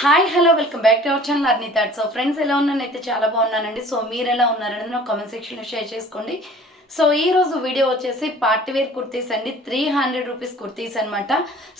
Hi hello welcome back to our channel Arni thought. So friends, ఎలా ఉన్నానైతే చాలా బాగున్నానండి. So మీరు ఎలా ఉన్నారనేది నా కామెంట్ సెక్షన్లో షేర్ చేసుకోండి. సో ఈ రోజు వీడియో వచ్చేసి పార్టీ వేర్ కుర్తీస్ అండి. 300 రూపీస్ కుర్తీస్ అనమాట.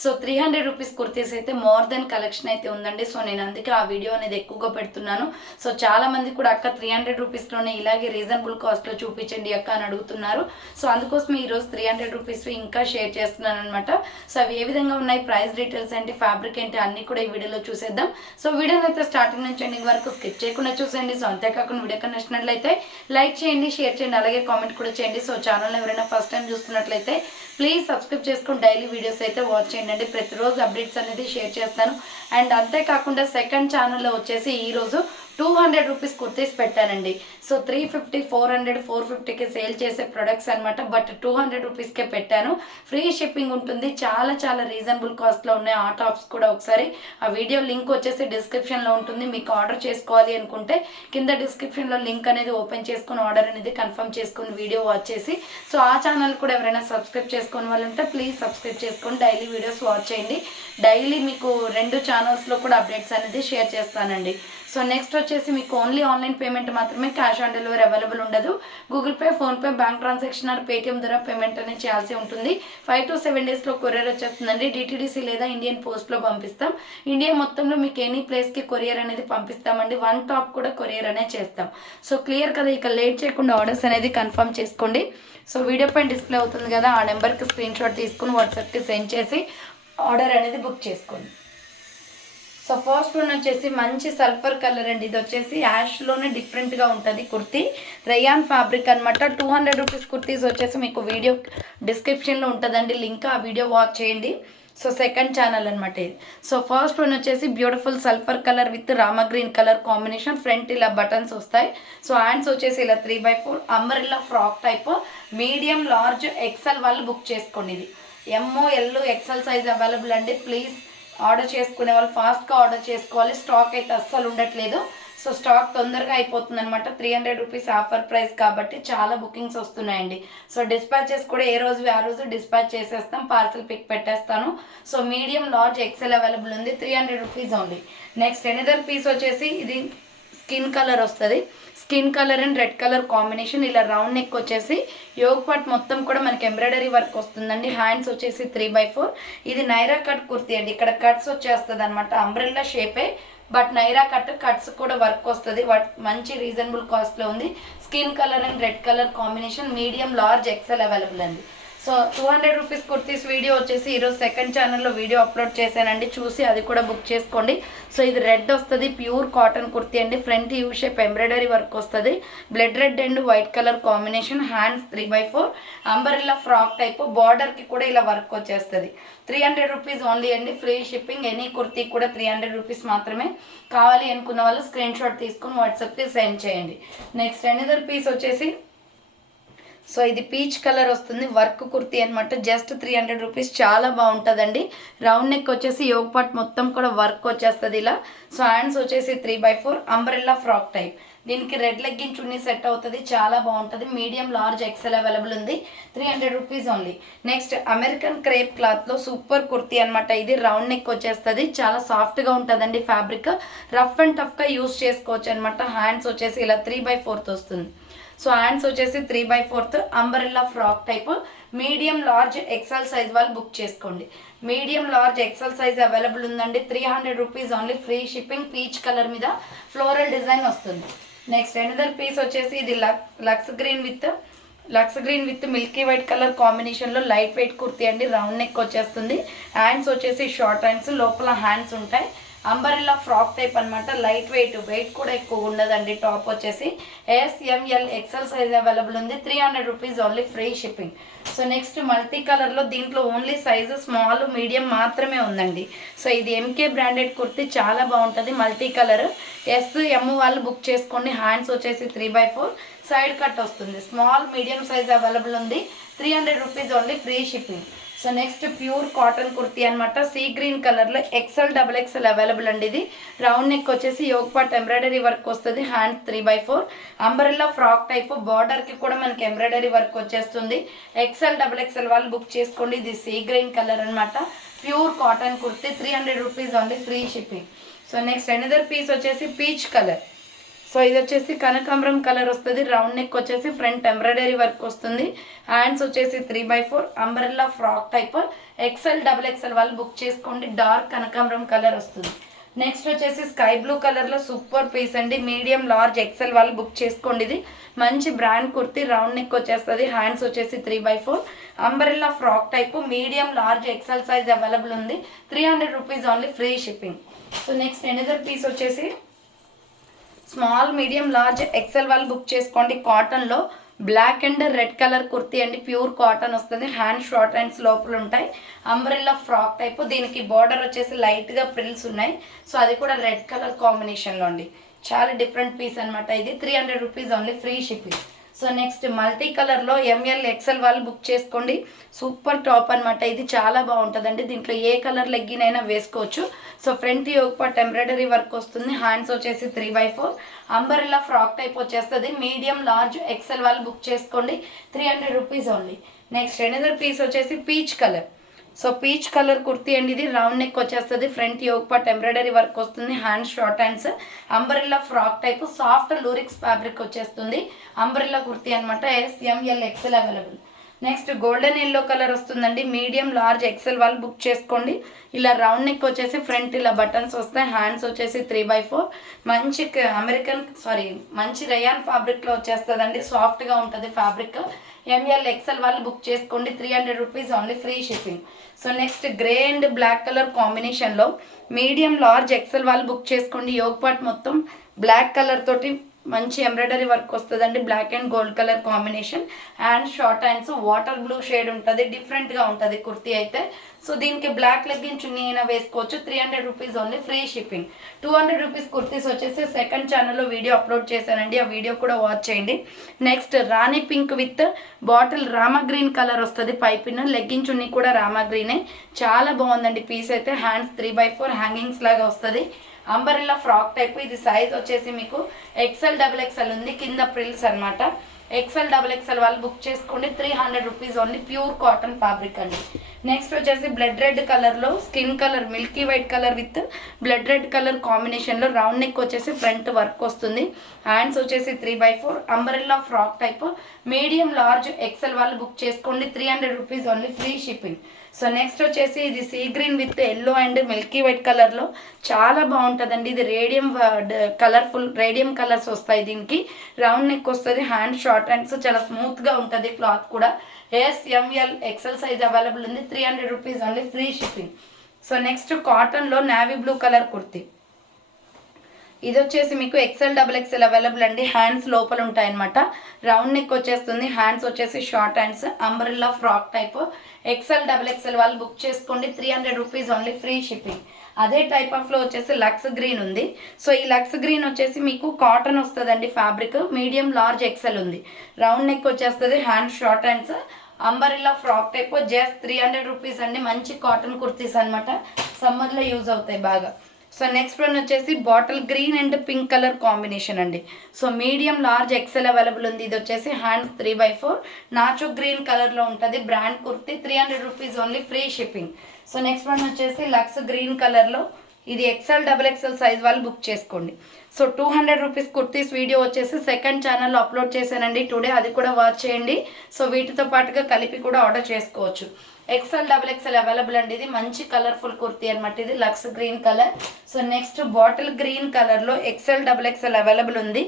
సో 300 రూపీస్ కుర్తీస్ అయితే మోర్ దెన్ కలెక్షన్ అయితే ఉందండి. సో నేను అందుకే ఆ వీడియో అనేది ఎక్కువగా పెడుతున్నాను. సో చాలా మంది కూడా అక్క 300 రూపీస్లోనే ఇలాగే రీజనబుల్ కాస్ట్లో చూపించండి అక్క అని అడుగుతున్నారు. సో అందుకోసం ఈరోజు 300 రూపీస్ ఇంకా షేర్ చేస్తున్నాను అనమాట. సో అవి ఏ విధంగా ఉన్నాయి, ప్రైస్ డీటెయిల్స్ ఏంటి, ఫ్యాబ్రిక్ ఏంటి, అన్నీ కూడా ఈ వీడియోలో చూసేద్దాం. సో వీడియోని అయితే స్టార్టింగ్ నుంచి ఎండింగ్ వరకు స్కిప్ చేయకుండా చూసేయండి. సో అంతేకాకుండా వీడియో నచ్చినట్లయితే లైక్ చేయండి, షేర్ చేయండి, అలాగే కామెంట్ కూడా చేయండి. సో ఛానల్ ఎవరైనా ఫస్ట్ టైం చూస్తున్నట్లయితే ప్లీజ్ సబ్స్క్రైబ్ చేసుకొని డైలీ వీడియోస్ అయితే వాచ్ చేయండి. ప్రతిరోజు అప్డేట్స్ అనేది షేర్ చేస్తాను. అండ్ అంతేకాకుండా సెకండ్ ఛానల్లో వచ్చేసి ఈరోజు 200 రూపీస్ కుర్తీస్ పెట్టానండి. సో 350, 400, 450కి సేల్ చేసే ప్రొడక్ట్స్ అనమాట. బట్ 200 రూపీస్కే పెట్టాను. ఫ్రీ షిప్పింగ్ ఉంటుంది. చాలా చాలా రీజనబుల్ కాస్ట్లో ఉన్నాయి. ఆ టాప్స్ కూడా ఒకసారి ఆ వీడియో లింక్ వచ్చేసి డిస్క్రిప్షన్లో ఉంటుంది. మీకు ఆర్డర్ చేసుకోవాలి అనుకుంటే కింద డిస్క్రిప్షన్లో లింక్ అనేది ఓపెన్ చేసుకుని ఆర్డర్ అనేది కన్ఫర్మ్ చేసుకుని వీడియో వాచ్ చేసి, సో ఆ ఛానల్ కూడా ఎవరైనా సబ్స్క్రైబ్ చేసుకునే వాళ్ళు ఉంటే ప్లీజ్ సబ్స్క్రైబ్ చేసుకొని డైలీ వీడియోస్ వాచ్ చేయండి. డైలీ మీకు 2 ఛానల్స్లో కూడా అప్డేట్స్ అనేది షేర్ చేస్తానండి. సో నెక్స్ట్ వచ్చేసి మీకు ఓన్లీ ఆన్లైన్ పేమెంట్ మాత్రమే, క్యాష్ ఆన్ డెలివరీ అవైలబుల్ ఉండదు. Google pay, PhonePe, bank transaction are Paytm ద్వారా పేమెంట్ అనేది చేయాల్సి ఉంటుంది. 5 to 7 డేస్లో కొరియర్ వచ్చేస్తుందండి. డిటిడిసి లేదా ఇండియన్ పోస్ట్లో పంపిస్తాం. ఇండియా మొత్తంలో మీకు ఎనీ ప్లేస్కి కొరియర్ అనేది పంపిస్తామండి. 1 టాప్ కూడా కొరియర్ అనేది చేస్తాం. సో క్లియర్ కదా, ఇక లేట్ చేయకుండా ఆర్డర్స్ అనేది కన్ఫర్మ్ చేసుకోండి. సో వీడియో పైన డిస్ప్లే అవుతుంది కదా, ఆ నెంబర్కి స్క్రీన్ షాట్ తీసుకుని వాట్సాప్కి సెండ్ చేసి ఆర్డర్ అనేది బుక్ చేసుకోండి. సో ఫస్ట్ వన్ వచ్చేసి మంచి సల్ఫర్ కలర్ అండి. ఇది వచ్చేసి యాష్లోనే డిఫరెంట్గా ఉంటుంది కుర్తీ. రేయాన్ ఫ్యాబ్రిక్ అనమాట. 200 రూపీస్ కుర్తీస్ వచ్చేసి మీకు వీడియో డిస్క్రిప్షన్లో ఉంటుందండి లింక్, ఆ వీడియో వాచ్ చేయండి. సో సెకండ్ ఛానల్ అనమాట ఇది. సో ఫస్ట్ వన్ వచ్చేసి beautiful sulphur colour with Rama green colour combination. Front ఇలా బటన్స్ వస్తాయి. సో హ్యాండ్స్ వచ్చేసి ఇలా 3/4 umbrella frock type. Medium, large, XL వాళ్ళు బుక్ చేసుకోండి. ఇది ML, XL సైజ్ అవైలబుల్ అండి. ప్లీజ్ ఆర్డర్ చేసుకునే వాళ్ళు ఫాస్ట్గా ఆర్డర్ చేసుకోవాలి. స్టాక్ అయితే అస్సలు ఉండట్లేదు. సో స్టాక్ తొందరగా అయిపోతుంది అనమాట. 300 రూపీస్ ఆఫర్ ప్రైస్ కాబట్టి చాలా బుకింగ్స్ వస్తున్నాయండి. సో డిస్పాచెస్ కూడా ఏ రోజు ఆ రోజు డిస్పాచ్ చేసేస్తాం. పార్సల్ పిక్ పెట్టేస్తాను. So medium, large, XL available ఉంది. 300 rupees only. Next another piece వచ్చేసి ఇది స్కిన్ కలర్ వస్తుంది. Skin colour and red colour combination. ఇలా రౌండ్ నెక్ వచ్చేసి యోగ్ పార్ట్ మొత్తం కూడా మనకి ఎంబ్రాయిడరీ వర్క్ వస్తుందండి. హ్యాండ్స్ వచ్చేసి 3/4. ఇది నైరా కట్ కుర్తీ అండి. ఇక్కడ కట్స్ వచ్చేస్తుంది అనమాట. అంబ్రెల్లా షేపే, బట్ నైరా కట్స్ కూడా వర్క్ వస్తుంది. మంచి రీజనబుల్ కాస్ట్లో ఉంది. Skin colour and red colour combination. Medium, large, XL available అండి. సో 200 రూపీస్ కుర్తీస్ వీడియో వచ్చేసి ఈరోజు సెకండ్ ఛానల్లో వీడియో అప్లోడ్ చేశానండి. చూసి అది కూడా బుక్ చేసుకోండి. సో ఇది రెడ్ వస్తుంది. ప్యూర్ కాటన్ కుర్తీ అండి. Front U shape embroidery work వస్తుంది. Blood red and white colour combination. Hands 3/4 umbrella frock type. బార్డర్కి కూడా ఇలా వర్క్ వచ్చేస్తుంది. 300 రూపీస్ ఓన్లీ అండి. Free shipping. ఎనీ కుర్తీ కూడా 300 రూపీస్ మాత్రమే. కావాలి అనుకున్న వాళ్ళు స్క్రీన్ షాట్ తీసుకుని వాట్సాప్కి సెండ్ చేయండి. నెక్స్ట్ ఎనదర్ పీస్ వచ్చేసి, సో ఇది పీచ్ కలర్ వస్తుంది. వర్క్ కుర్తీ అనమాట. Just 300 rupees. చాలా బాగుంటుందండి. రౌండ్ నెక్ వచ్చేసి యోగ్ పార్ట్ మొత్తం కూడా వర్క్ వచ్చేస్తుంది ఇలా. సో హ్యాండ్స్ వచ్చేసి 3/4 అంబ్రెల్లా ఫ్రాక్ టైప్. దీనికి రెడ్ లెగ్గిన్ చున్నీ సెట్ అవుతుంది. చాలా బాగుంటుంది. మీడియం, లార్జ్, ఎక్సెల్ అవైలబుల్ ఉంది. 300 rupees only. Next American crepe క్లాత్లో సూపర్ కుర్తీ అనమాట. ఇది రౌండ్ నెక్ వచ్చేస్తుంది. చాలా సాఫ్ట్గా ఉంటుందండి ఫ్యాబ్రిక్. రఫ్ అండ్ టఫ్గా యూస్ చేసుకోవచ్చు అనమాట. హ్యాండ్స్ వచ్చేసి ఇలా 3/4 వస్తుంది. సో హ్యాండ్స్ వచ్చేసి 3/4 umbrella frock type. Medium, large, XL size వాళ్ళు బుక్ చేసుకోండి. Medium, large, XL size available ఉందండి. 300 rupees only. Free shipping. Peach colour మీద ఫ్లోరల్ డిజైన్ వస్తుంది. నెక్స్ట్ ఎనదర్ పీస్ వచ్చేసి ఇది లక్స్ green with milky white colour కాంబినేషన్లో లైట్ వెయిట్ కుర్తీ అండి. రౌండ్ నెక్ వచ్చేస్తుంది. హ్యాండ్స్ వచ్చేసి షార్ట్ హ్యాండ్స్, లోపల హ్యాండ్స్ ఉంటాయి. అంబరిల్లా ఫ్రాక్ టైప్ అనమాట. లైట్ వెయిట్ కూడా ఎక్కువ ఉండదండి. టాప్ వచ్చేసి SML, XL సైజ్ అవైలబుల్ ఉంది. 300 rupees only. Free shipping. So next multi కలర్లో దీంట్లో ఓన్లీ సైజు స్మాల్, మీడియం మాత్రమే ఉందండి. సో ఇది MK బ్రాండెడ్ కుర్తీ. చాలా బాగుంటుంది. Multi colour. SM వాళ్ళు బుక్ చేసుకోండి. హ్యాండ్స్ వచ్చేసి 3/4 సైడ్ కట్ వస్తుంది. స్మాల్, మీడియం సైజ్ అవైలబుల్ ఉంది. 300 rupees only. Free shipping. So next pure cotton kurti అనమాట. సీ గ్రీన్ కలర్లో XL, XXL అవైలబుల్ అండి. ఇది రౌండ్ నెక్ వచ్చేసి యోగ్ పార్ట్ ఎంబ్రాయిడరీ వర్క్ వస్తుంది. Hands 3/4 umbrella frock type. బార్డర్కి కూడా మనకి ఎంబ్రాయిడరీ వర్క్ వచ్చేస్తుంది. XL, XXL వాళ్ళు బుక్ చేసుకోండి. ఇది సీ గ్రీన్ కలర్ అనమాట. Pure cotton kurti 300 rupees only, free shipping. So next another piece వచ్చేసి పీచ్ కలర్. సో ఇది వచ్చేసి కనకాంబరం కలర్ వస్తుంది. రౌండ్ నెక్ వచ్చేసి ఫ్రంట్ ఎంబ్రాయిడరీ వర్క్ వస్తుంది. హ్యాండ్స్ వచ్చేసి 3/4 umbrella frock type. XL XXL వాళ్ళు బుక్ చేసుకోండి. డార్క్ కనకాంబరం కలర్ వస్తుంది. నెక్స్ట్ వచ్చేసి స్కై బ్లూ కలర్లో సూపర్ పీస్ అండి. మీడియం లార్జ్ XL వాళ్ళు బుక్ చేసుకోండి. ఇది మంచి బ్రాండ్ కుర్తీ. రౌండ్ నెక్ వచ్చేస్తుంది. హ్యాండ్స్ వచ్చేసి 3/4 umbrella frock type. Medium large XL size available ఉంది. 300 rupees only, free shipping. So next another piece వచ్చేసి స్మాల్ మీడియం లార్జ్ XL వాళ్ళు బుక్ చేసుకోండి. కాటన్లో black and red colour kurti అండి. ప్యూర్ కాటన్ వస్తుంది. Hand short hands లోపల ఉంటాయి. Umbrella frock type. దీనికి బార్డర్ వచ్చేసి లైట్గా ప్రిల్స్ ఉన్నాయి. సో అది కూడా రెడ్ కలర్ కాంబినేషన్లో అండి. చాలా డిఫరెంట్ పీస్ అనమాట. ఇది 300 rupees only, free shipping. So next multi కలర్లో ML XL వాళ్ళు బుక్ చేసుకోండి. సూపర్ టాప్ అనమాట. ఇది చాలా బాగుంటుందండి. దీంట్లో ఏ కలర్ లెగ్గిన్ అయినా వేసుకోవచ్చు. So front yoke part embroidery work వస్తుంది. హ్యాండ్స్ వచ్చేసి 3/4 అంబరెల్లా ఫ్రాక్ టైప్ వచ్చేస్తుంది. మీడియం లార్జ్ XL వాళ్ళు బుక్ చేసుకోండి. 300 rupees only. Next another piece వచ్చేసి peach colour. So peach colour kurti అండి. ఇది రౌండ్ నెక్ వచ్చేస్తుంది. Front yoke part embroidery work వస్తుంది. Hands short hands. Umbrella frock type. Soft lurex fabric వచ్చేస్తుంది. Umbrella kurti అనమాట. SML XL available. Next golden yellow colour వస్తుందండి. Medium large XL వాళ్ళు book చేసుకోండి. ఇలా రౌండ్ నెక్ వచ్చేసి ఫ్రంట్ ఇలా బటన్స్ వస్తాయి. హ్యాండ్స్ వచ్చేసి 3/4 మంచి మంచి రయాన్ ఫ్యాబ్రిక్లో వచ్చేస్తుందండి. సాఫ్ట్గా ఉంటుంది ఫ్యాబ్రిక్. ML XL వాళ్ళు బుక్ చేసుకోండి. 300 rupees only, free shipping. So next grey and black colour కాంబినేషన్లో మీడియం లార్జ్ XL వాళ్ళు బుక్ చేసుకోండి. యోగ్ పార్ట్ మొత్తం బ్లాక్ కలర్ తోటి మంచి ఎంబ్రాయిడరీ వర్క్ వస్తుందండి. Black and gold colour combination. And short hands water blue shade ఉంటుంది. డిఫరెంట్గా ఉంటుంది కుర్తీ అయితే. సో దీనికి బ్లాక్ లెగ్గిన్ చున్నీ అయినా వేసుకోవచ్చు. 300 rupees only, free shipping. 200 rupees kurtis వచ్చేసి సెకండ్ ఛానల్లో వీడియో అప్లోడ్ చేశానండి. ఆ వీడియో కూడా వాచ్ చేయండి. Next Rani pink with bottle Rama green colour వస్తుంది. పైపిన్ లెగ్గిన్ చున్నీ కూడా రామా గ్రీనే. చాలా బాగుందండి పీస్ అయితే. హ్యాండ్స్ 3/4 హ్యాంగింగ్స్ లాగా వస్తుంది. Umbrella frock type. ఇది సైజ్ వచ్చేసి మీకు XL XXL ఉంది. కింద ప్రిల్స్ అనమాట. XL XXL వాళ్ళు బుక్ చేసుకోండి. 300 rupees only, pure cotton fabric అండి. నెక్స్ట్ వచ్చేసి బ్లడ్ రెడ్ కలర్లో skin colour Milky white colour with blood red colour కాంబినేషన్లో రౌండ్ నెక్ వచ్చేసి ఫ్రంట్ వర్క్ వస్తుంది. హ్యాండ్స్ వచ్చేసి 3/4 umbrella frock type. Medium large XL వాళ్ళు బుక్ చేసుకోండి. 300 rupees only, free shipping. So next వచ్చేసి ఇది sea green with yellow and milky white కలర్లో చాలా బాగుంటుందండి. ఇది రేడియం కలర్ఫుల్ రేడియం కలర్స్ వస్తాయి. దీనికి రౌండ్ నెక్ వస్తుంది. Hand short hands. చాలా స్మూత్గా ఉంటుంది క్లాత్ కూడా. SML XL సైజ్ అవైలబుల్ ఉంది. 300 rupees only, free shipping. So next కాటన్లో నావీ బ్లూ కలర్ కుర్తీ. ఇది వచ్చేసి మీకు XL XXL అవైలబుల్ అండి. హ్యాండ్స్ లోపల ఉంటాయన్నమాట. రౌండ్ నెక్ వచ్చేస్తుంది. హ్యాండ్స్ వచ్చేసి short hands. Umbrella frock type. XL XXL వాళ్ళు బుక్ చేసుకోండి. 300 రూపీస్ ఓన్లీ, ఫ్రీ షిప్పింగ్. అదే టైప్ ఆఫ్లో వచ్చేసి లక్స్ గ్రీన్ ఉంది. సో ఈ లక్స్ గ్రీన్ వచ్చేసి మీకు కాటన్ వస్తుందండి ఫ్యాబ్రిక్. మీడియం లార్జ్ XL ఉంది. రౌండ్ నెక్ వచ్చేస్తుంది. Hand short hands. Umbrella frock type. Just 300 rupees అండి. మంచి కాటన్ కుర్తీస్ అనమాట. సమ్మర్లో యూజ్ అవుతాయి బాగా. సో నెక్స్ట్ వన్ వచ్చేసి bottle green and pink colour combination అండి. So medium large XL available ఉంది. ఇది వచ్చేసి హ్యాండ్స్ 3/4 నాచో గ్రీన్ కలర్లో ఉంటుంది. Brand kurti. 300 rupees only, free shipping. So next one వచ్చేసి లక్స్ గ్రీన్ కలర్లో. ఇది XL XXL సైజ్ వాళ్ళు బుక్ చేసుకోండి. సో 200 రూపీస్ కుర్తీస్ వీడియో వచ్చేసి సెకండ్ ఛానల్లో అప్లోడ్ చేశానండి టుడే. అది కూడా వాచ్ చేయండి. సో వీటితో పాటుగా కలిపి కూడా ఆర్డర్ చేసుకోవచ్చు. XL XXL అవైలబుల్ అండి. ఇది మంచి కలర్ఫుల్ కుర్తీ అనమాట. ఇది లక్స్ green colour. So next bottle green కలర్లో XL XXL అవైలబుల్ ఉంది.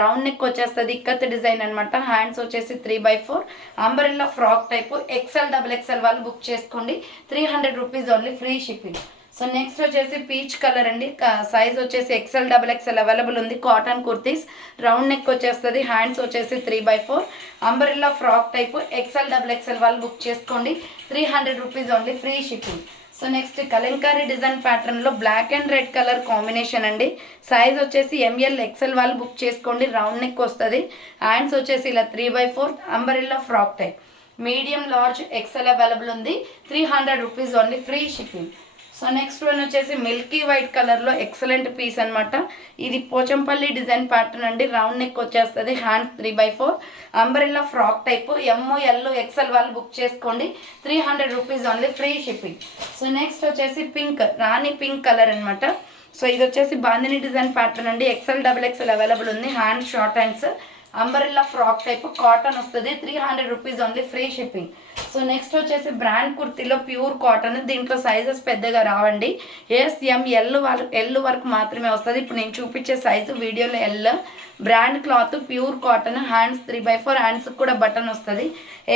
రౌండ్ నెక్ వచ్చేస్తుంది. ఇక్కత్ డిజైన్ అనమాట. హ్యాండ్స్ వచ్చేసి 3/4 umbrella frock type. XL XXL వాళ్ళు బుక్ చేసుకోండి. 300 rupees only, free shipping. So next వచ్చేసి పీచ్ కలర్ అండి. సైజ్ వచ్చేసి XL XXL అవైలబుల్ ఉంది. కాటన్ కుర్తీస్. రౌండ్ నెక్ వచ్చేస్తుంది. హ్యాండ్స్ వచ్చేసి 3/4 umbrella frock type. XL XXL వాళ్ళు బుక్ చేసుకోండి. 300 rupees only, free shipping. So next kalamkari design ప్యాటర్న్లో black and red colour combination అండి. సైజ్ వచ్చేసి ML XL వాళ్ళు బుక్ చేసుకోండి. రౌండ్ నెక్ వస్తుంది. హ్యాండ్స్ వచ్చేసి ఇలా 3/4 umbrella frock type. Medium large XL available ఉంది. 300 rupees only, free shipping. So next one వచ్చేసి మిల్కీ వైట్ కలర్లో ఎక్సలెంట్ పీస్ అనమాట. ఇది పోచంపల్లి డిజైన్ ప్యాటర్న్ అండి. రౌండ్ నెక్ వచ్చేస్తుంది, hands 3/4 umbrella frock type. ML XL వాళ్ళు బుక్ చేసుకోండి. 300 rupees only, free shipping. So next వచ్చేసి పింక్, రాణి పింక్ కలర్ అనమాట. సో ఇది వచ్చేసి బాందిని డిజైన్ ప్యాటర్న్ అండి. XL XXL అవైలబుల్ ఉంది. Hand short hands, umbrella frock type, cotton వస్తుంది. 300 rupees only, free shipping. So next వచ్చేసి బ్రాండ్ కుర్తీలో ప్యూర్ కాటన్. దీంట్లో sizes పెద్దగా రావండి. ఎల్ వరకు మాత్రమే వస్తుంది. ఇప్పుడు నేను చూపించే సైజు వీడియోలో L. Brand cloth, pure cotton, hands 3/4, hands కూడా బటన్ వస్తుంది.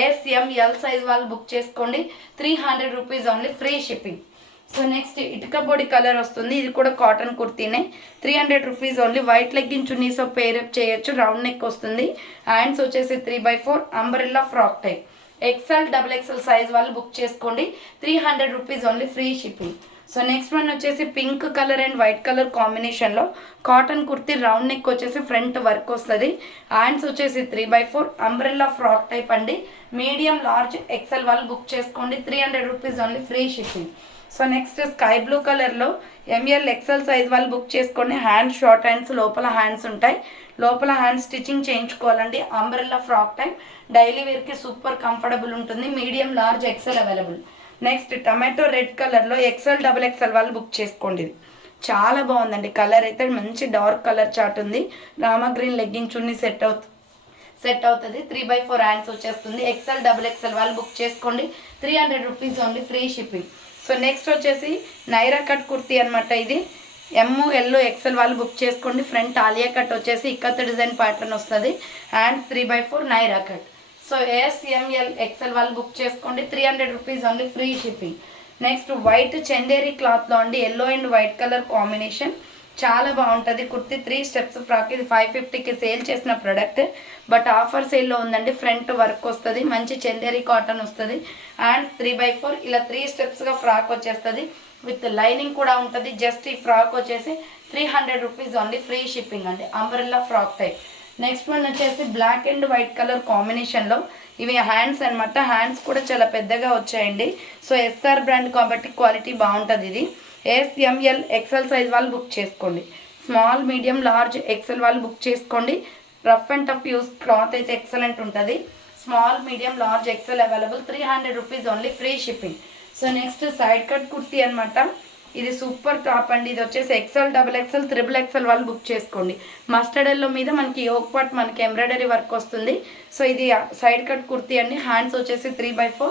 ఎల్ సైజ్ వాళ్ళు బుక్ చేసుకోండి. 300 rupees only, free shipping. So next ఇటుక పొడి కలర్ వస్తుంది. ఇది కూడా కాటన్ కుర్తీనే. 300 rupees only. White legging chunnis pair up. Round neck వస్తుంది. హ్యాండ్స్ వచ్చేసి 3/4 umbrella frock type. XL XXL size వాళ్ళు బుక్ చేసుకోండి. 300 rupees only, free shipping. So next one వచ్చేసి pink colour and white colour కాంబినేషన్లో కాటన్ కుర్తీ. రౌండ్ నెక్ వచ్చేసి front work వస్తుంది. Hands వచ్చేసి 3/4 umbrella frock type అండి. మీడియం లార్జ్ XL వాళ్ళు book చేసుకోండి. 300 rupees only, free shipping. So next sky blue కలర్లో ML XL size వాళ్ళు బుక్ చేసుకోండి. హ్యాండ్ షార్ట్ హ్యాండ్స్, లోపల హ్యాండ్స్ ఉంటాయి. లోపల హ్యాండ్ స్టిచ్చింగ్ చేయించుకోవాలండి. అంబ్రెల్లా ఫ్రాక్ టైప్, డైలీ వేర్కి సూపర్ కంఫర్టబుల్ ఉంటుంది. Medium large XL available. Next tomato red కలర్లో XL XXL వాళ్ళు బుక్ చేసుకోండి. చాలా బాగుందండి. కలర్ అయితే మంచి డార్క్ కలర్ చాట్ ఉంది. రామా గ్రీన్ లెగ్గింగ్ చున్నీ సెట్ అవుతుంది. 3/4 హ్యాండ్స్ వచ్చేస్తుంది. XL XXL వాళ్ళు బుక్ చేసుకోండి. 300 rupees only, free shipping. So next వచ్చేసి నైరా కట్ కుర్తీ అనమాట. ఇది ML XL వాళ్ళు బుక్ చేసుకోండి. ఫ్రంట్ ఆలియా కట్ వచ్చేసి ఇక్కత్ డిజైన్ ప్యాటర్న్ వస్తుంది. Hands 3/4 Naira cut. So ML XL వాళ్ళు బుక్ చేసుకోండి. 300 rupees only, free shipping. Next white Chanderi క్లాత్లో అండి. Yellow and white colour combination. చాలా బాగుంటుంది కుర్తీ. 3 steps frock. ఇది 550కి సేల్ చేసిన ప్రోడక్ట్, బట్ ఆఫర్ సేల్లో ఉందండి. ఫ్రంట్ వర్క్ వస్తుంది, మంచి చందేరి కాటన్ వస్తుంది. అండ్ 3/4 ఇలా 3 స్టెప్స్గా ఫ్రాక్ వచ్చేస్తుంది. విత్ లైనింగ్ కూడా ఉంటుంది. జస్ట్ ఈ ఫ్రాక్ వచ్చేసి 300 రూపీస్ ఓన్లీ, ఫ్రీ షిప్పింగ్ అండి. Umbrella frock type. Next one వచ్చేసి బ్లాక్ అండ్ వైట్ కలర్ కాంబినేషన్లో ఇవి హ్యాండ్స్ అనమాట. హ్యాండ్స్ కూడా చాలా పెద్దగా వచ్చాయండి. సో SR బ్రాండ్ కాబట్టి క్వాలిటీ బాగుంటుంది. ఇది ML XL సైజ్ వాళ్ళు బుక్ చేసుకోండి. స్మాల్ మీడియం లార్జ్ XL వాళ్ళు బుక్ చేసుకోండి. Rough and tough use cloth అయితే ఎక్సలెంట్ ఉంటుంది. Small medium large XL available. 300 rupees only, free shipping. So next side cut kurti అనమాట. ఇది సూపర్ టాప్ అండి. ఇది వచ్చేసి XL XXL XXL వాళ్ళు బుక్ చేసుకోండి. మస్టర్డ్ ఎల్లో మీద మనకి యోక్ పార్ట్ మనకి ఎంబ్రాయిడరీ వర్క్ వస్తుంది. సో ఇది సైడ్ కట్ కుర్తీ అండి. హ్యాండ్స్ వచ్చేసి 3/4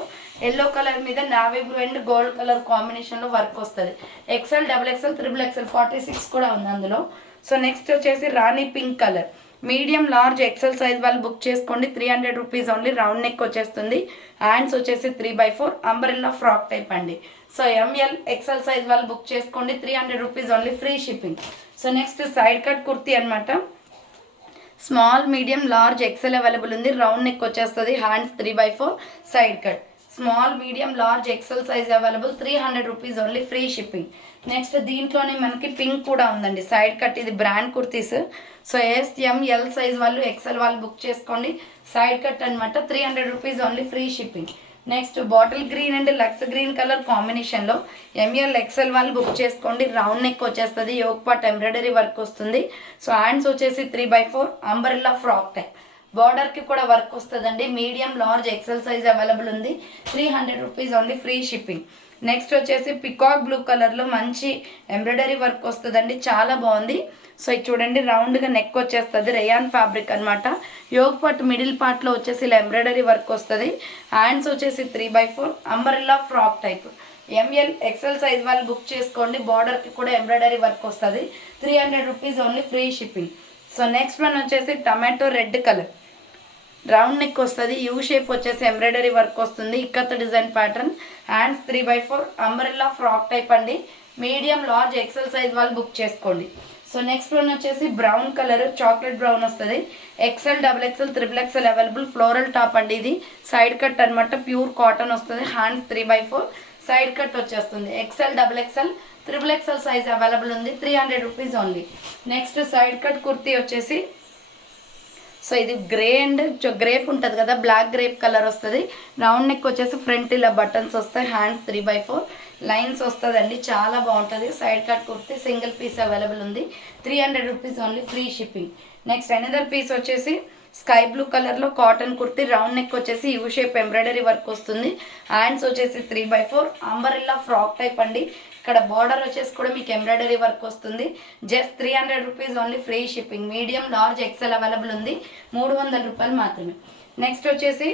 ఎల్లో కలర్ మీద navy blue and gold colour కాంబినేషన్లో వర్క్ వస్తుంది. XL XXL XXL 46 కూడా ఉంది అందులో. సో నెక్స్ట్ వచ్చేసి rani pink colour. Medium large XL size వాళ్ళు బుక్ చేసుకోండి. 300 రూపీస్ ఓన్లీ. రౌండ్ నెక్ వచ్చేస్తుంది. హ్యాండ్స్ వచ్చేసి 3/4 అంబ్రెల్లా ఫ్రాక్ టైప్ అండి. సో ML XL సైజ్ వాళ్ళు బుక్ చేసుకోండి. 300 rupees only, free shipping. So next side cut kurti అనమాట. Small medium large XL available ఉంది. Round neck వచ్చేస్తుంది. Hands 3/4 side cut. Small medium large XL size available. 300 rupees only, free shipping. Next దీంట్లోనే మనకి pink కూడా ఉందండి. Side cut. ఇది brand kurtis. So ML size వాళ్ళు XL వాళ్ళు బుక్ చేసుకోండి. సైడ్ కట్ అనమాట. 300 rupees only, free shipping. Next bottle green and lux green colour కాంబినేషన్లో ML XL వాళ్ళు బుక్ చేసుకోండి. రౌండ్ నెక్ వచ్చేస్తుంది. యోక్ పార్ట్ ఎంబ్రాయిడరీ వర్క్ వస్తుంది. సో హ్యాండ్స్ వచ్చేసి 3/4 అంబ్రెల్లా ఫ్రాక్ టైప్. బార్డర్కి కూడా వర్క్ వస్తుందండి. Medium large XL size available ఉంది. 300 rupees only, free shipping. Next వచ్చేసి పికాక్ బ్లూ కలర్లో మంచి ఎంబ్రాయిడరీ వర్క్ వస్తుందండి. చాలా బాగుంది. సో ఇది చూడండి, రౌండ్గా నెక్ వచ్చేస్తుంది. రేయాన్ ఫ్యాబ్రిక్ అనమాట. యోగ్ పార్ట్ మిడిల్ పార్ట్లో వచ్చేసి ఇలా ఎంబ్రాయిడరీ వర్క్ వస్తుంది. హ్యాండ్స్ వచ్చేసి 3/4 umbrella frock type. ML XL size వాళ్ళు బుక్ చేసుకోండి. బార్డర్కి కూడా ఎంబ్రాయిడరీ వర్క్ వస్తుంది. 300 rupees only, free shipping. So next one వచ్చేసి tomato red colour. Round neck వస్తుంది. యూ షేప్ వచ్చేసి ఎంబ్రాయిడరీ వర్క్ వస్తుంది. Ikat design pattern. Hands 3/4 umbrella frock type అండి. మీడియం లార్జ్ XL సైజ్ వాళ్ళు బుక్ చేసుకోండి. సో నెక్స్ట్ వన్ వచ్చేసి brown colour, chocolate brown వస్తుంది. XL XXL XXL available. Floral top అండి. ఇది సైడ్ కట్ అనమాట. ప్యూర్ కాటన్ వస్తుంది. హ్యాండ్స్ 3/4 సైడ్ కట్ వచ్చేస్తుంది. XL XXL XXL size available ఉంది. 300 rupees only. Next side cut kurti వచ్చేసి సో ఇది గ్రే అండ్ గ్రేప్ ఉంటుంది కదా, బ్లాక్ గ్రేప్ కలర్ వస్తుంది. రౌండ్ నెక్ వచ్చేసి ఫ్రంట్ ఇలా బటన్స్ వస్తాయి. హ్యాండ్స్ 3/4 లైన్స్ వస్తుందండి, చాలా బాగుంటుంది. Side cut kurti single piece available ఉంది. 300 rupees only, free shipping. Next another piece వచ్చేసి స్కై బ్లూ కలర్లో కాటన్ కుర్తి, రౌండ్ నెక్ వచ్చేసి యూ షేప్ ఎంబ్రాయిడరీ వర్క్ వస్తుంది. హ్యాండ్స్ వచ్చేసి 3/4 అంబరెల్లా ఫ్రాక్ టైప్ అండి. ఇక్కడ బార్డర్ వచ్చేసి కూడా మీకు ఎంబ్రాయిడరీ వర్క్ వస్తుంది. Just 300 rupees only, free shipping. Medium large XL available ఉంది, 300 రూపాయలు మాత్రమే. నెక్స్ట్ వచ్చేసి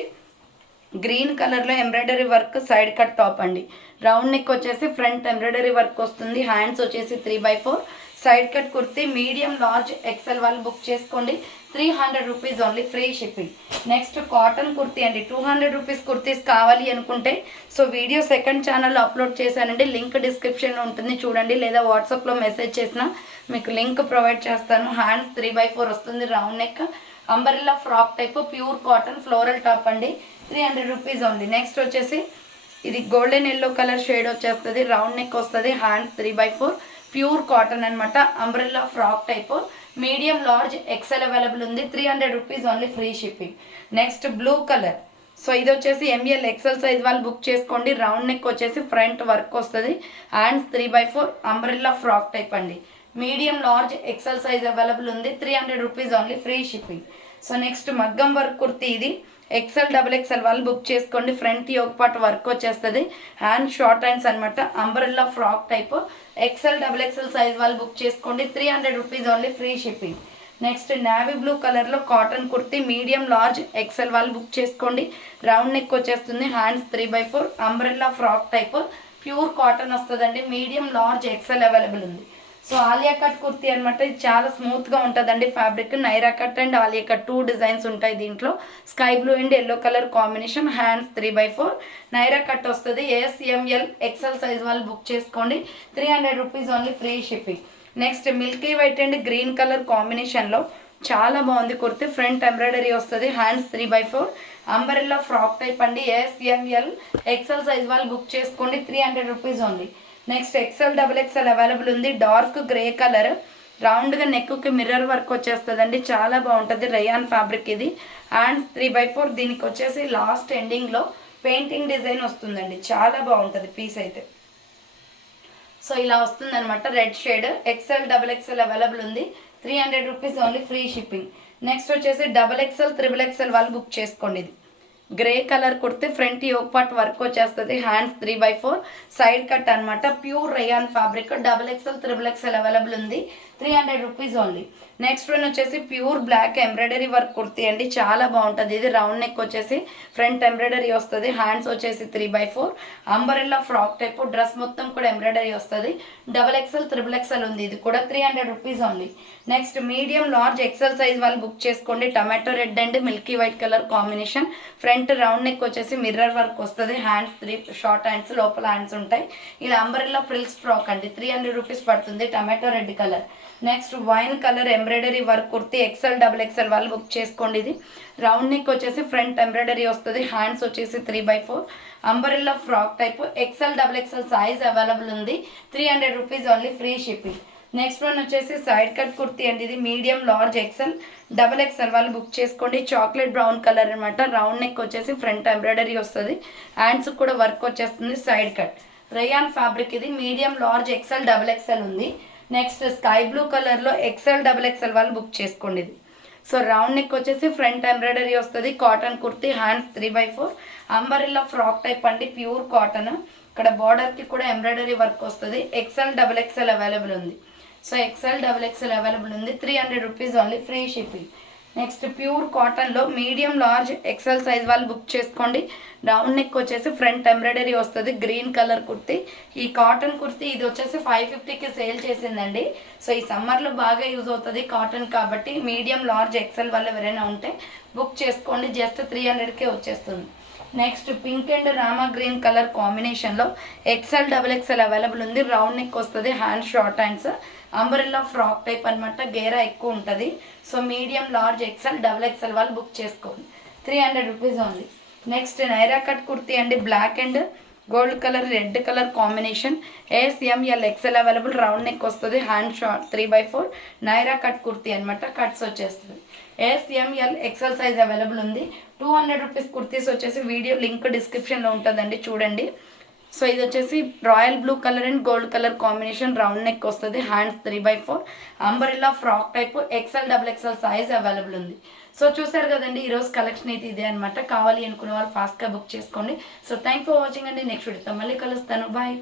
గ్రీన్ కలర్లో embroidery work side cut top అండి. రౌండ్ నెక్ వచ్చేసి ఫ్రంట్ ఎంబ్రాయిడరీ వర్క్ వస్తుంది. హ్యాండ్స్ వచ్చేసి 3/4 side cut kurti, medium large XL వాళ్ళు బుక్ చేసుకోండి. 300 rupees only, free shipping. Next cotton kurti అండి. 200 రూపీస్ కుర్తీస్ కావాలి అనుకుంటే సో వీడియో సెకండ్ ఛానల్లో అప్లోడ్ చేశానండి, లింక్ డిస్క్రిప్షన్లో ఉంటుంది చూడండి, లేదా వాట్సాప్లో మెసేజ్ చేసినా మీకు లింక్ ప్రొవైడ్ చేస్తాను. హ్యాండ్స్ 3/4 వస్తుంది, round neck umbrella frock type, pure cotton floral top అండి. 300 రూపీస్ ఓన్లీ. నెక్స్ట్ వచ్చేసి ఇది గోల్డెన్ ఎల్లో కలర్ షేడ్ వచ్చేస్తుంది, రౌండ్ నెక్ వస్తుంది, హ్యాండ్స్ 3/4 ప్యూర్ కాటన్ అనమాట. Umbrella frock type, medium large XL available ఉంది. 300 rupees only, free shipping. Next blue colour. So ఇది వచ్చేసి ML XL size వాళ్ళు బుక్ చేసుకోండి. రౌండ్ నెక్ వచ్చేసి ఫ్రంట్ వర్క్ వస్తుంది. హ్యాండ్స్ 3/4 అంబ్రెల్లా ఫ్రాక్ టైప్ అండి. Medium large XL size available ఉంది. 300 rupees only, free shipping. So next మగ్గం work kurti, ఇది XL XXL వాళ్ళు బుక్ చేసుకోండి. ఫ్రంట్ యోక్ పార్ట్ వర్క్ వచ్చేస్తుంది. హ్యాండ్ షార్ట్ హ్యాండ్స్ అనమాట, umbrella frock type. XL XXL size వాళ్ళు book చేసుకోండి. 300 rupees only, free shipping. Next navy blue కలర్లో cotton kurti, medium large XL వాళ్ళు బుక్ చేసుకోండి. రౌండ్ నెక్ వచ్చేస్తుంది. Hands 3/4 umbrella frock type, pure cotton వస్తుందండి. Medium large XL available ఉంది. So Alia cut kurti అనమాట. ఇది చాలా స్మూత్గా ఉంటుందండి fabric. Naira cut and Alia cut 2 designs ఉంటాయి దీంట్లో. Sky blue and yellow colour combination. Hands 3/4 Naira cut వస్తుంది. SML XL సైజ్ వాళ్ళు బుక్ చేసుకోండి. 300 rupees only, free shipping. Next Milky white and green colour కాంబినేషన్లో చాలా బాగుంది కుర్తి. ఫ్రంట్ ఎంబ్రాయిడరీ వస్తుంది. హ్యాండ్స్ 3/4 అంబరెల్లా ఫ్రాక్ టైప్ అండి. SML XL సైజ్ వాళ్ళు book చేసుకోండి. 300 rupees only. Next XL XXL available ఉంది. డార్క్ గ్రే కలర్, రౌండ్గా నెక్కి మిర్రర్ వర్క్ వచ్చేస్తుందండి, చాలా బాగుంటుంది. రయాన్ ఫ్యాబ్రిక్ ఇది. హ్యాండ్స్ 3/4 దీనికి వచ్చేసి లాస్ట్ ఎండింగ్లో పెయింటింగ్ డిజైన్ వస్తుందండి, చాలా బాగుంటుంది పీస్ అయితే. సో ఇలా వస్తుంది అనమాట, red shade. XL XXL available ఉంది. 300 rupees only, free shipping. Next వచ్చేసి XXL XXL వాళ్ళు బుక్ చేసుకోండి. ఇది grey colour kurti, front yoke part work వచ్చేస్తుంది. హ్యాండ్స్ 3/4 సైడ్ కట్ అనమాట, pure rayon fabric. XXL XXL available ఉంది. 300 రూపీస్ ఓన్లీ. నెక్స్ట్ వన్ వచ్చేసి pure black embroidery work kurti అండి, చాలా బాగుంటుంది. ఇది రౌండ్ నెక్ వచ్చేసి ఫ్రంట్ ఎంబ్రాయిడరీ వస్తుంది. హ్యాండ్స్ వచ్చేసి 3/4 అంబరెల్లా ఫ్రాక్ టైప్. డ్రెస్ మొత్తం కూడా ఎంబ్రాయిడరీ వస్తుంది. XXL XXL ఉంది. ఇది కూడా 300 rupees only. Next medium large XL size వాళ్ళు బుక్ చేసుకోండి. Tomato red and milky white colour combination. Front round neck వచ్చేసి మిర్రర్ వర్క్ వస్తుంది. హ్యాండ్స్ 3 షార్ట్ హ్యాండ్స్, లోపల హ్యాండ్స్ ఉంటాయి. ఇలా అంబరెల్లా ఫ్రిల్స్ ఫ్రాక్ అండి, 300 రూపీస్ పడుతుంది. Tomato red colour. Next wine colour embroidery work kurti, XL XXL వాళ్ళు book చేసుకోండి. ఇది రౌండ్ నెక్ వచ్చేసి ఫ్రంట్ ఎంబ్రాయిడరీ వస్తుంది. హ్యాండ్స్ వచ్చేసి 3/4 umbrella frock type. XL XXL size available ఉంది. 300 rupees only, free shipping. Next one వచ్చేసి సైడ్ కట్ కుర్తి అండి. ఇది మీడియం లార్జ్ XL XXL వాళ్ళు బుక్ చేసుకోండి. చాక్లెట్ బ్రౌన్ కలర్ అనమాట. రౌండ్ నెక్ వచ్చేసి ఫ్రంట్ ఎంబ్రాయిడరీ వస్తుంది. హ్యాండ్స్ కూడా వర్క్ వచ్చేస్తుంది. Side cut rayon fabric. ఇది మీడియం లార్జ్ XL XXL ఉంది. నెక్స్ట్ స్కై బ్లూ కలర్లో XL XXL వాళ్ళు బుక్ చేసుకోండి. ఇది సో రౌండ్ నెక్ వచ్చేసి ఫ్రంట్ ఎంబ్రాయిడరీ వస్తుంది. Cotton kurti. Hands 3/4 umbrella frock type అండి, ప్యూర్ కాటన్. ఇక్కడ బార్డర్కి కూడా ఎంబ్రాయిడరీ వర్క్ వస్తుంది. XL XXL అవైలబుల్ ఉంది. సో XL XXL అవైలబుల్ ఉంది. 300 rupees only, free shipping. Next pure కాటన్లో మీడియం లార్జ్ XL సైజ్ వాళ్ళు బుక్ చేసుకోండి. రౌండ్ నెక్ వచ్చేసి ఫ్రంట్ ఎంబ్రాయిడరీ వస్తుంది. Green colour kurti. ఈ కాటన్ కుర్తి ఇది వచ్చేసి 550కి సేల్ చేసిందండి. సో ఈ సమ్మర్లో బాగా యూజ్ అవుతుంది కాటన్ కాబట్టి. మీడియం లార్జ్ XL వాళ్ళు ఎవరైనా ఉంటే బుక్ చేసుకోండి. జస్ట్ 300కే వచ్చేస్తుంది. Next pink and rama green colour కాంబినేషన్లో XL XXL అవైలబుల్ ఉంది. రౌండ్ నెక్ వస్తుంది. Hand short hands, umbrella frock type అనమాట. గేరా ఎక్కువ ఉంటుంది. So medium large XL XXL వాళ్ళు బుక్ చేసుకోండి. 300 rupees only. Next Naira cut kurti అండి, black and gold colour red colour combination. SML XL available. Round neck వస్తుంది. Hand short 3/4 Naira cut kurti అనమాట. Cuts వచ్చేస్తుంది. SML XL సైజ్ అవైలబుల్ ఉంది. 200 రూపీస్ కుర్తీస్ వచ్చేసి video link డిస్క్రిప్షన్లో ఉంటుందండి, చూడండి. సో ఇది వచ్చేసి royal blue colour and gold colour combination, round neck వస్తుంది, hands 3/4, umbrella frock type, XL XXL size available ఉంది. సో చూసారు కదండి, ఈరోజు కలెక్షన్ అయితే ఇదే అనమాట. కావాలి అనుకునే వాళ్ళు ఫాస్ట్గా బుక్ చేసుకోండి. సో థ్యాంక్ ఫర్ వాచింగ్ అండి. నెక్స్ట్ వీడియోతో మళ్ళీ కలుస్తాను. బాయ్.